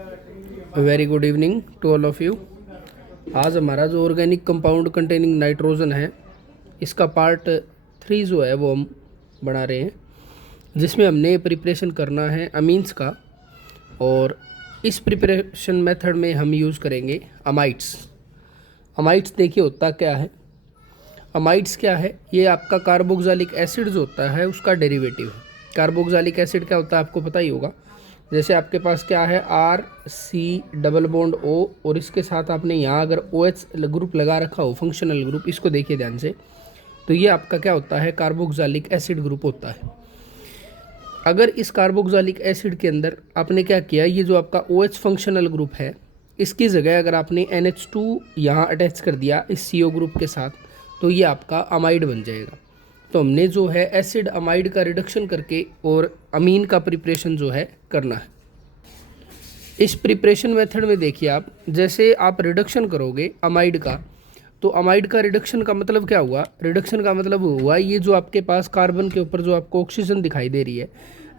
Very good evening to all of you. आज हमारा जो ऑर्गेनिक कंपाउंड कंटेनिंग नाइट्रोजन है, इसका पार्ट 3 जो है वो हम बना रहे हैं, जिसमें हमने प्रिपरेशन करना है अमीन्स का। और इस प्रिपरेशन मेथड में हम यूज़ करेंगे अमाइड्स। अमाइड्स देखिए होता क्या है। अमाइड्स क्या है? ये आपका कार्बोक्सिलिक एसिड जो होता है उसका डेरिवेटिव है। कार्बोक्सिलिक एसिड क्या होता है आपको पता ही होगा। जैसे आपके पास क्या है, RC डबल बॉन्ड O, और इसके साथ आपने यहाँ अगर OH ग्रुप लगा रखा हो, फंक्शनल ग्रुप, इसको देखिए ध्यान से, तो ये आपका क्या होता है, कार्बोक्सिलिक एसिड ग्रुप होता है। अगर इस कार्बोक्सिलिक एसिड के अंदर आपने क्या किया, ये जो आपका OH फंक्शनल ग्रुप है, इसकी जगह अगर आपने NH2 यहाँ अटैच कर दिया इस CO ग्रुप के साथ, तो ये आपका अमाइड बन जाएगा। तो हमने जो है एसिड अमाइड का रिडक्शन करके और अमीन का प्रिपरेशन जो है करना है। इस प्रिपरेशन मेथड में देखिए आप, जैसे आप रिडक्शन करोगे अमाइड का, तो अमाइड का रिडक्शन का मतलब क्या हुआ? रिडक्शन का मतलब हुआ ये जो आपके पास कार्बन के ऊपर जो आपको ऑक्सीजन दिखाई दे रही है,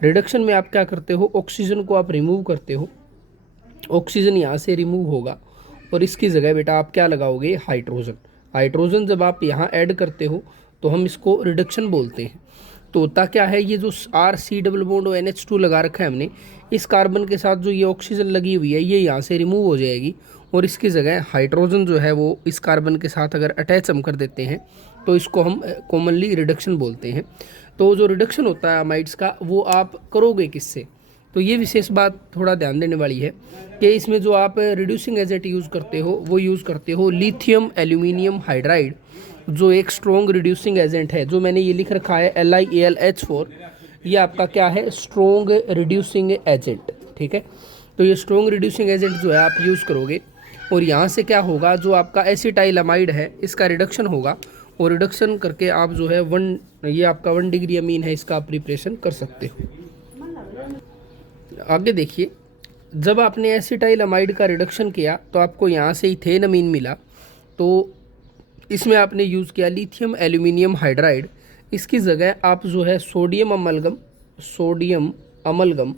रिडक्शन में आप क्या करते हो, ऑक्सीजन को आप रिमूव करते हो। ऑक्सीजन यहाँ से रिमूव होगा और इसकी जगह बेटा आप क्या लगाओगे, हाइड्रोजन। हाइड्रोजन जब आप यहाँ ऐड करते हो तो हम इसको रिडक्शन बोलते हैं। तो होता क्या है, ये जो RC डबल बॉन्ड और NH2 लगा रखा है हमने, इस कार्बन के साथ जो ये ऑक्सीजन लगी हुई है ये यहाँ से रिमूव हो जाएगी और इसकी जगह हाइड्रोजन जो है वो इस कार्बन के साथ अगर अटैच हम कर देते हैं तो इसको हम कॉमनली रिडक्शन बोलते हैं। तो जो रिडक्शन होता है अमाइड्स का, वो आप करोगे किससे? तो ये विशेष बात थोड़ा ध्यान देने वाली है कि इसमें जो आप रिड्यूसिंग एजेंट यूज़ करते हो वो यूज़ करते हो लिथियम एल्यूमिनियम हाइड्राइड, जो एक स्ट्रॉन्ग रिड्यूसिंग एजेंट है। जो मैंने ये लिख रखा है LiAlH4, ये आपका क्या है, स्ट्रॉन्ग रिड्यूसिंग एजेंट। ठीक है, तो ये स्ट्रॉन्ग रिड्यूसिंग एजेंट जो है आप यूज़ करोगे और यहाँ से क्या होगा, जो आपका एसिटाइल अमाइड है इसका रिडक्शन होगा और रिडक्शन करके आप जो है ये आपका 1 डिग्री अमीन है, इसका आप प्रिपरेशन कर सकते हो। आगे देखिए, जब आपने एसिटाइल अमाइड का रिडक्शन किया तो आपको यहाँ से इथेन अमीन मिला। तो इसमें आपने यूज़ किया लिथियम एल्यूमिनियम हाइड्राइड। इसकी जगह आप जो है सोडियम अमलगम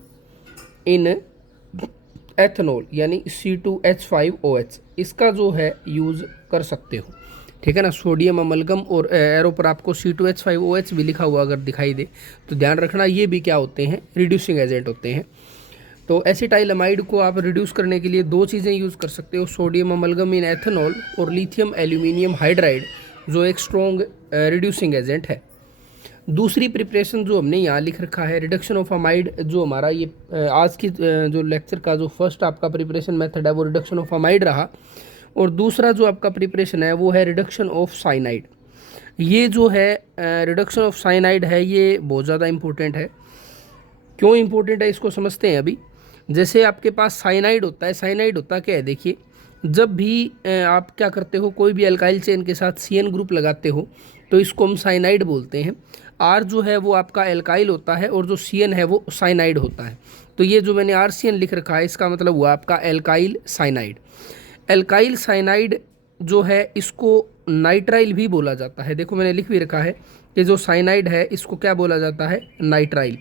इन एथनॉल यानी C2H5OH, इसका जो है यूज़ कर सकते हो। ठीक है ना, सोडियम अमलगम, और एरो पर आपको C2H5OH भी लिखा हुआ अगर दिखाई दे तो ध्यान रखना, ये भी क्या होते हैं, रिड्यूसिंग एजेंट होते हैं। तो एसिटाइल अमाइड को आप रिड्यूस करने के लिए 2 चीज़ें यूज़ कर सकते हो, सोडियम अमलगम इन एथनॉल और लिथियम एल्यूमिनियम हाइड्राइड, जो एक स्ट्रॉन्ग रिड्यूसिंग एजेंट है। दूसरी प्रिपरेशन जो हमने यहाँ लिख रखा है, रिडक्शन ऑफ अमाइड, जो हमारा ये आज की जो लेक्चर का जो फर्स्ट आपका प्रिपरेशन मेथड है वो रिडक्शन ऑफ अमाइड रहा। और दूसरा जो आपका प्रिपरेशन है वो है रिडक्शन ऑफ साइनाइड। ये जो है रिडक्शन ऑफ साइनाइड है, ये बहुत ज़्यादा इंपॉर्टेंट है। क्यों इंपॉर्टेंट है इसको समझते हैं अभी। जैसे आपके पास साइनाइड होता है, साइनाइड होता क्या है, देखिए, जब भी आप क्या करते हो, कोई भी अल्काइल चेन के साथ CN ग्रुप लगाते हो तो इसको हम साइनाइड बोलते हैं। R जो है वो आपका एल्काइल होता है और जो CN है वो साइनाइड होता है। तो ये जो मैंने RCN लिख रखा है, इसका मतलब हुआ आपका एल्काइल साइनाइड। एल्काइल साइनाइड जो है इसको नाइट्राइल भी बोला जाता है। देखो मैंने लिख भी रखा है कि जो साइनाइड है इसको क्या बोला जाता है, नाइट्राइल।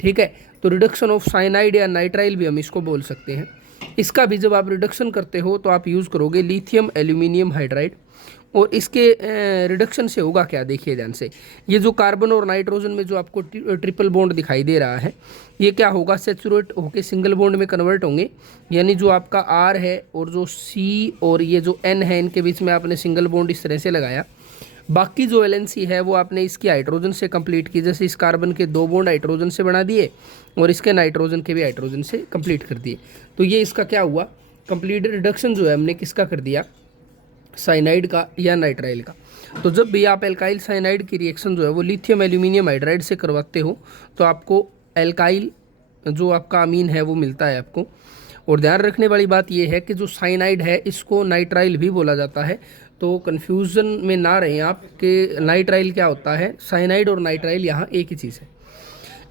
ठीक है, तो रिडक्शन ऑफ साइनाइड या नाइट्राइल भी हम इसको बोल सकते हैं। इसका भी जब आप रिडक्शन करते हो तो आप यूज़ करोगे लिथियम एल्यूमिनियम हाइड्राइड। और इसके रिडक्शन से होगा क्या, देखिए ध्यान से, ये जो कार्बन और नाइट्रोजन में जो आपको ट्रिपल बॉन्ड दिखाई दे रहा है, ये क्या होगा, सेचुरेट होके सिंगल बॉन्ड में कन्वर्ट होंगे। यानी जो आपका R है और जो C और ये जो N है, इनके बीच में आपने सिंगल बॉन्ड इस तरह से लगाया। बाकी जो वैलेंसी है वो आपने इसकी हाइड्रोजन से कंप्लीट की। जैसे इस कार्बन के 2 बॉन्ड हाइड्रोजन से बना दिए और इसके नाइट्रोजन के भी हाइड्रोजन से कंप्लीट कर दिए। तो ये इसका क्या हुआ, कंप्लीट रिडक्शन जो है हमने किसका कर दिया, साइनाइड का या नाइट्राइल का। तो जब भी आप एल्काइल साइनाइड की रिएक्शन जो है वो लिथियम एल्यूमिनियम हाइड्राइड से करवाते हो तो आपको एल्काइल जो आपका अमीन है वो मिलता है आपको। और ध्यान रखने वाली बात ये है कि जो साइनाइड है इसको नाइट्राइल भी बोला जाता है। तो कन्फ्यूज़न में ना रहें आप कि नाइट्राइल क्या होता है, साइनाइड और नाइट्राइल यहाँ एक ही चीज़ है।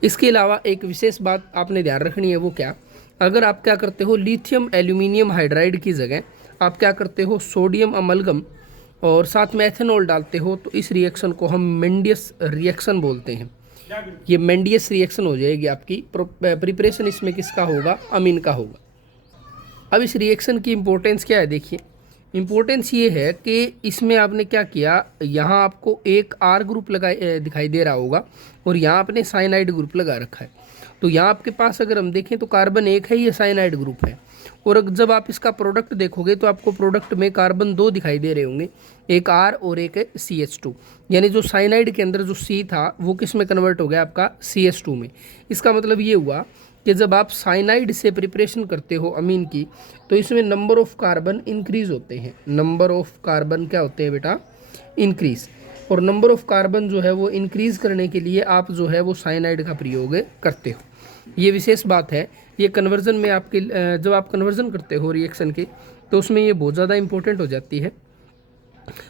इसके अलावा एक विशेष बात आपने ध्यान रखनी है, वो क्या, अगर आप क्या करते हो, लिथियम एल्यूमिनियम हाइड्राइड की जगह आप क्या करते हो, सोडियम अमलगम और साथ में एथेनॉल डालते हो, तो इस रिएक्शन को हम मेंडियस रिएक्शन बोलते हैं। ये मेंडियस रिएक्शन हो जाएगी आपकी। प्रिपरेशन इसमें किसका होगा, अमीन का होगा। अब इस रिएक्शन की इम्पोर्टेंस क्या है, देखिए इम्पोर्टेंस ये है कि इसमें आपने क्या किया, यहाँ आपको एक आर ग्रुप दिखाई दे रहा होगा और यहाँ आपने साइनाइड ग्रुप लगा रखा है। तो यहाँ आपके पास अगर हम देखें तो कार्बन एक है, ये साइनाइड ग्रुप है। और जब आप इसका प्रोडक्ट देखोगे तो आपको प्रोडक्ट में कार्बन दो दिखाई दे रहे होंगे, एक आर और एक CH2। यानी जो साइनाइड के अंदर जो सी था वो किस में कन्वर्ट हो गया, आपका CH2 में। इसका मतलब ये हुआ कि जब आप साइनाइड से प्रिपरेशन करते हो अमीन की, तो इसमें नंबर ऑफ कार्बन इंक्रीज होते हैं। नंबर ऑफ कार्बन क्या होते हैं बेटा, इंक्रीज। और नंबर ऑफ कार्बन जो है वो इंक्रीज करने के लिए आप जो है वो साइनाइड का प्रयोग करते हो। ये विशेष बात है, ये कन्वर्जन में आपके जब आप कन्वर्जन करते हो रिएक्शन के, तो उसमें ये बहुत ज़्यादा इंपॉर्टेंट हो जाती है।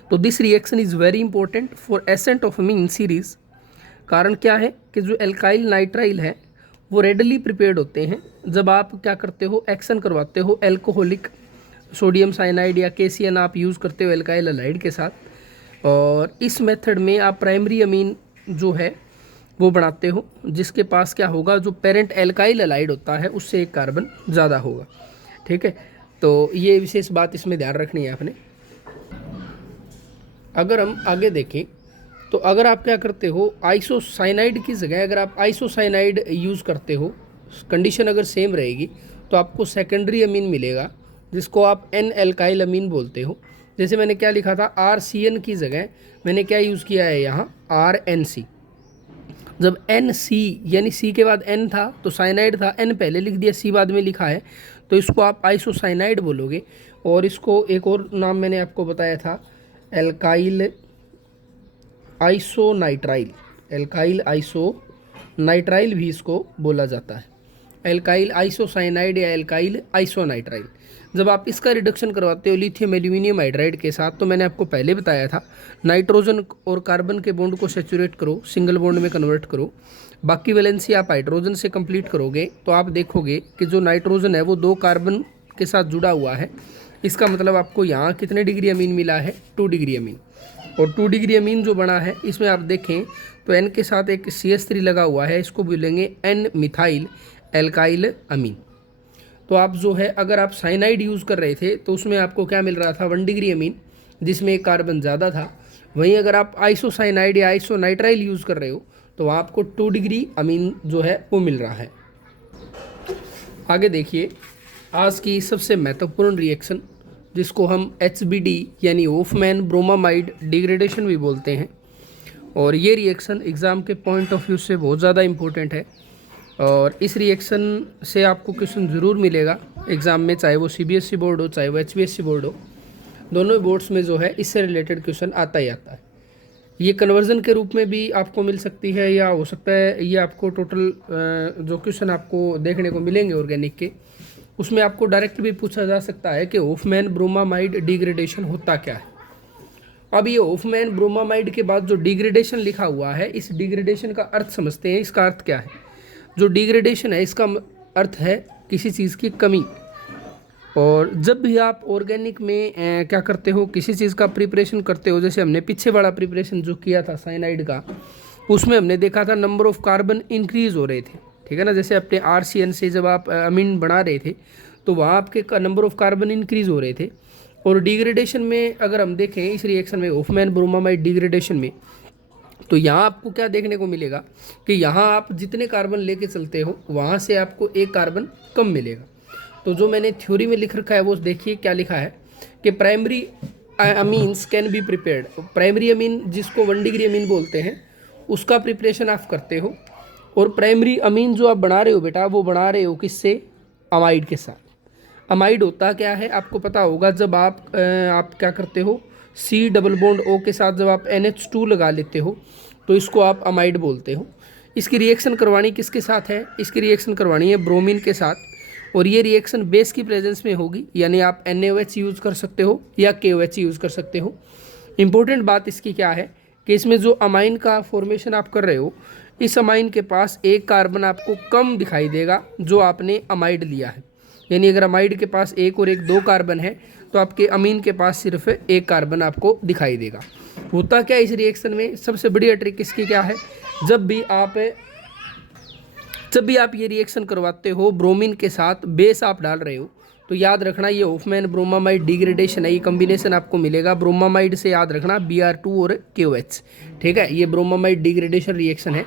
तो this reaction is very important for ascent of amine series. कारण क्या है कि जो एल्काइल नाइट्राइल है वो रेडली प्रिपेयर्ड होते हैं जब आप क्या करते हो, एक्शन करवाते हो एल्कोहलिक सोडियम साइनाइड या KCN आप यूज़ करते हो एल्काइल हलाइड के साथ। और इस मेथड में आप प्राइमरी अमीन जो है वो बनाते हो, जिसके पास क्या होगा, जो पेरेंट एल्काइल हलाइड होता है उससे एक कार्बन ज़्यादा होगा। ठीक है, तो ये विशेष बात इसमें ध्यान रखनी है आपने। अगर हम आगे देखें तो अगर आप क्या करते हो, आइसोसाइनाइड की जगह अगर आप आइसोसाइनाइड यूज़ करते हो, कंडीशन अगर सेम रहेगी तो आपको सेकेंडरी अमीन मिलेगा जिसको आप N एल्काइल अमीन बोलते हो। जैसे मैंने क्या लिखा था, RCN की जगह मैंने क्या यूज़ किया है यहाँ, RNC। जब NC यानी C के बाद N था तो साइनाइड था, N पहले लिख दिया, C बाद में लिखा है, तो इसको आप आइसोसाइनाइड बोलोगे। और इसको एक और नाम मैंने आपको बताया था, एल्काइल आइसोनाइट्राइल। एल्काइल आइसोनाइट्राइल भी इसको बोला जाता है, एल्काइल आइसोसाइनाइड या एल्काइल आइसोनाइट्राइल। जब आप इसका रिडक्शन करवाते हो लिथियम एल्यूमिनियम हाइड्राइड के साथ, तो मैंने आपको पहले बताया था नाइट्रोजन और कार्बन के बॉन्ड को सेचुरेट करो, सिंगल बॉन्ड में कन्वर्ट करो, बाकी वैलेंसी आप हाइड्रोजन से कंप्लीट करोगे तो आप देखोगे कि जो नाइट्रोजन है वो 2 कार्बन के साथ जुड़ा हुआ है। इसका मतलब आपको यहाँ कितने डिग्री अमीन मिला है, 2 डिग्री अमीन। और 2 डिग्री अमीन जो बना है इसमें आप देखें तो N के साथ एक CH3 लगा हुआ है, इसको बोलेंगे N मिथाइल एल्काइल अमीन। तो आप जो है अगर आप साइनाइड यूज़ कर रहे थे तो उसमें आपको क्या मिल रहा था, 1 डिग्री अमीन जिसमें एक कार्बन ज़्यादा था। वहीं अगर आप आइसोसाइनाइड या आइसोनाइट्राइल यूज़ कर रहे हो तो आपको 2 डिग्री अमीन जो है वो मिल रहा है। आगे देखिए आज की सबसे महत्वपूर्ण रिएक्शन जिसको हम HBD यानी होफमैन ब्रोमामाइड डिग्रेडेशन भी बोलते हैं। और ये रिएक्शन एग्ज़ाम के पॉइंट ऑफ व्यू से बहुत ज़्यादा इम्पोर्टेंट है और इस रिएक्शन से आपको क्वेश्चन ज़रूर मिलेगा एग्ज़ाम में, चाहे वो CBSE बोर्ड हो चाहे वो HBSE बोर्ड हो, दोनों बोर्ड्स में जो है इससे रिलेटेड क्वेश्चन आता ही आता है। ये कन्वर्जन के रूप में भी आपको मिल सकती है या हो सकता है ये आपको टोटल जो क्वेश्चन आपको देखने को मिलेंगे ऑर्गेनिक के, उसमें आपको डायरेक्ट भी पूछा जा सकता है कि होफमैन ब्रोमामाइड डिग्रेडेशन होता क्या है। अब ये होफमैन ब्रोमामाइड के बाद जो डिग्रेडेशन लिखा हुआ है, इस डिग्रेडेशन का अर्थ समझते हैं। इसका अर्थ क्या है, जो डिग्रेडेशन है इसका अर्थ है किसी चीज़ की कमी। और जब भी आप ऑर्गेनिक में क्या करते हो, किसी चीज़ का प्रिपरेशन करते हो, जैसे हमने पीछे वाला प्रिपरेशन जो किया था साइनाइड का, उसमें हमने देखा था नंबर ऑफ कार्बन इंक्रीज हो रहे थे, ठीक है ना। जैसे अपने RCN से जब आप अमीन बना रहे थे तो वहाँ आपके नंबर ऑफ कार्बन इंक्रीज हो रहे थे। और डिग्रेडेशन में अगर हम देखें इस रिएक्शन में होफमैन ब्रोमामाइड डिग्रेडेशन में, तो यहाँ आपको क्या देखने को मिलेगा कि यहाँ आप जितने कार्बन लेके चलते हो वहाँ से आपको एक कार्बन कम मिलेगा। तो जो मैंने थ्योरी में लिख रखा है वो देखिए क्या लिखा है कि primary amines can be prepared. Primary amine जिसको 1 डिग्री अमीन बोलते हैं उसका प्रिपरेशन आप करते हो। और प्राइमरी अमीन जो आप बना रहे हो बेटा, वो बना रहे हो किससे, अमाइड के साथ। अमाइड होता क्या है आपको पता होगा, जब आप क्या करते हो, C डबल बॉन्ड O के साथ जब आप NH2 लगा लेते हो तो इसको आप अमाइड बोलते हो। इसकी रिएक्शन करवानी किसके साथ है, इसकी रिएक्शन करवानी है ब्रोमीन के साथ। और ये रिएक्शन बेस की प्रेजेंस में होगी, यानी आप NaOH यूज़ कर सकते हो या KOH यूज़ कर सकते हो। इंपॉर्टेंट बात इसकी क्या है कि इसमें जो अमाइन का फॉर्मेशन आप कर रहे हो, इस अमाइन के पास एक कार्बन आपको कम दिखाई देगा जो आपने अमाइड लिया है। यानी अगर अमाइड के पास एक और एक 2 कार्बन है तो आपके अमीन के पास सिर्फ एक कार्बन आपको दिखाई देगा। होता क्या इस रिएक्शन में, सबसे बढ़िया ट्रिक इसकी क्या है, जब भी आप ये रिएक्शन करवाते हो ब्रोमीन के साथ बेस आप डाल रहे हो तो तो याद रखना ये होफमैन ब्रोमामाइड डिग्रेडेशन है, ये कॉम्बिनेशन आपको मिलेगा ब्रोमामाइड से, याद रखना Br2 और KOH। ठीक है, ये ब्रोमामाइड डिग्रेडेशन रिएक्शन है।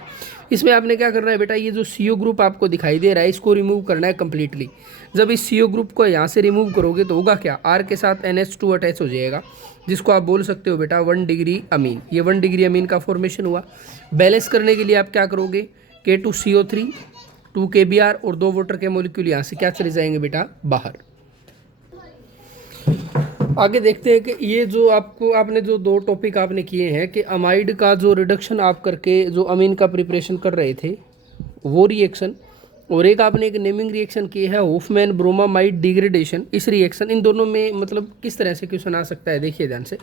इसमें आपने क्या करना है बेटा, ये जो CO ग्रुप आपको दिखाई दे रहा है इसको रिमूव करना है कम्प्लीटली। जब इस CO ग्रुप को यहाँ से रिमूव करोगे तो होगा क्या, R के साथ NH2 अटैच हो जाएगा, जिसको आप बोल सकते हो बेटा 1 डिग्री अमीन। ये 1 डिग्री अमीन का फॉर्मेशन हुआ। बैलेंस करने के लिए आप क्या करोगे, K2CO3 2 KBr और 2 वाटर के मॉलिक्यूल यहाँ से क्या चले जाएंगे बेटा बाहर। आगे देखते हैं कि ये जो आपने जो 2 टॉपिक आपने किए हैं कि अमाइड का जो रिडक्शन आप करके जो अमीन का प्रिपरेशन कर रहे थे वो रिएक्शन, और एक आपने एक नेमिंग रिएक्शन की है होफमैन ब्रोमामाइड डिग्रेडेशन। इस रिएक्शन, इन दोनों में मतलब किस तरह से क्वेश्चन आ सकता है, देखिए ध्यान से।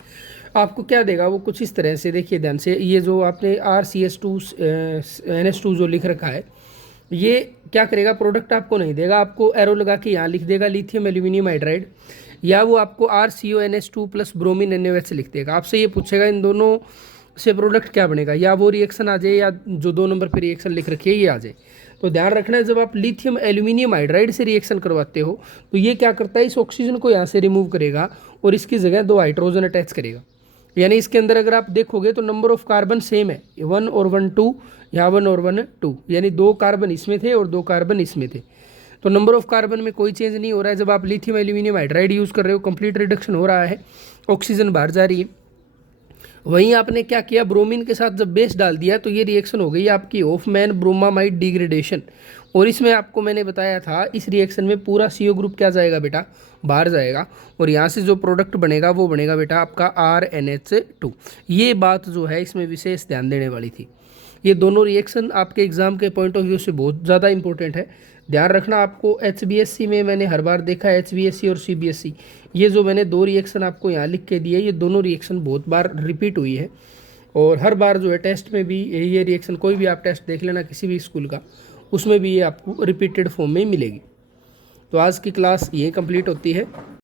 आपको क्या देगा वो कुछ इस तरह से, देखिए ध्यान से। ये जो आपने RCH2 NH2 जो लिख रखा है, ये क्या करेगा, प्रोडक्ट आपको नहीं देगा, आपको एरो लगा के यहाँ लिख देगा लिथियम एल्यूमिनियम हाइड्राइड, या वो आपको RCONH2 प्लस ब्रोमीन NaOH लिख देगा। आपसे ये पूछेगा इन दोनों से प्रोडक्ट क्या बनेगा, या वो रिएक्शन आ जाए या जो 2 नंबर पर रिएक्शन लिख रखी है ये आ जाए। तो ध्यान रखना है, जब आप लिथियम एल्यूमिनियम हाइड्राइड से रिएक्शन करवाते हो तो ये क्या करता है, इस ऑक्सीजन को यहाँ से रिमूव करेगा और इसकी जगह 2 हाइड्रोजन अटैच करेगा। यानी इसके अंदर अगर आप देखोगे तो नंबर ऑफ कार्बन सेम है, 1 और 1 2, यहाँ 1 और 1 2, यानी 2 कार्बन इसमें थे और 2 कार्बन इसमें थे। तो नंबर ऑफ कार्बन में कोई चेंज नहीं हो रहा है। जब आप लिथियम एल्यूमिनियम हाइड्राइड यूज़ कर रहे हो, कंप्लीट रिडक्शन हो रहा है, ऑक्सीजन बाहर जा रही है। वहीं आपने क्या किया, ब्रोमीन के साथ जब बेस डाल दिया तो ये रिएक्शन हो गई आपकी होफमैन ब्रोमामाइड डिग्रेडेशन। और इसमें आपको मैंने बताया था इस रिएक्शन में पूरा CO ग्रुप क्या जाएगा बेटा, बाहर जाएगा, और यहाँ से जो प्रोडक्ट बनेगा वो बनेगा बेटा आपका RNH2। ये बात जो है इसमें विशेष ध्यान देने वाली थी। ये दोनों रिएक्शन आपके एग्जाम के पॉइंट ऑफ व्यू से बहुत ज़्यादा इंपॉर्टेंट है। ध्यान रखना, आपको HBSC में मैंने हर बार देखा है, HBSC और CBSC, ये जो मैंने 2 रिएक्शन आपको यहाँ लिख के दिए, ये दोनों रिएक्शन बहुत बार रिपीट हुई है। और हर बार जो है टेस्ट में भी ये रिएक्शन, कोई भी आप टेस्ट देख लेना किसी भी स्कूल का, उसमें भी ये आपको रिपीटेड फॉर्म में मिलेगी। तो आज की क्लास ये कंप्लीट होती है।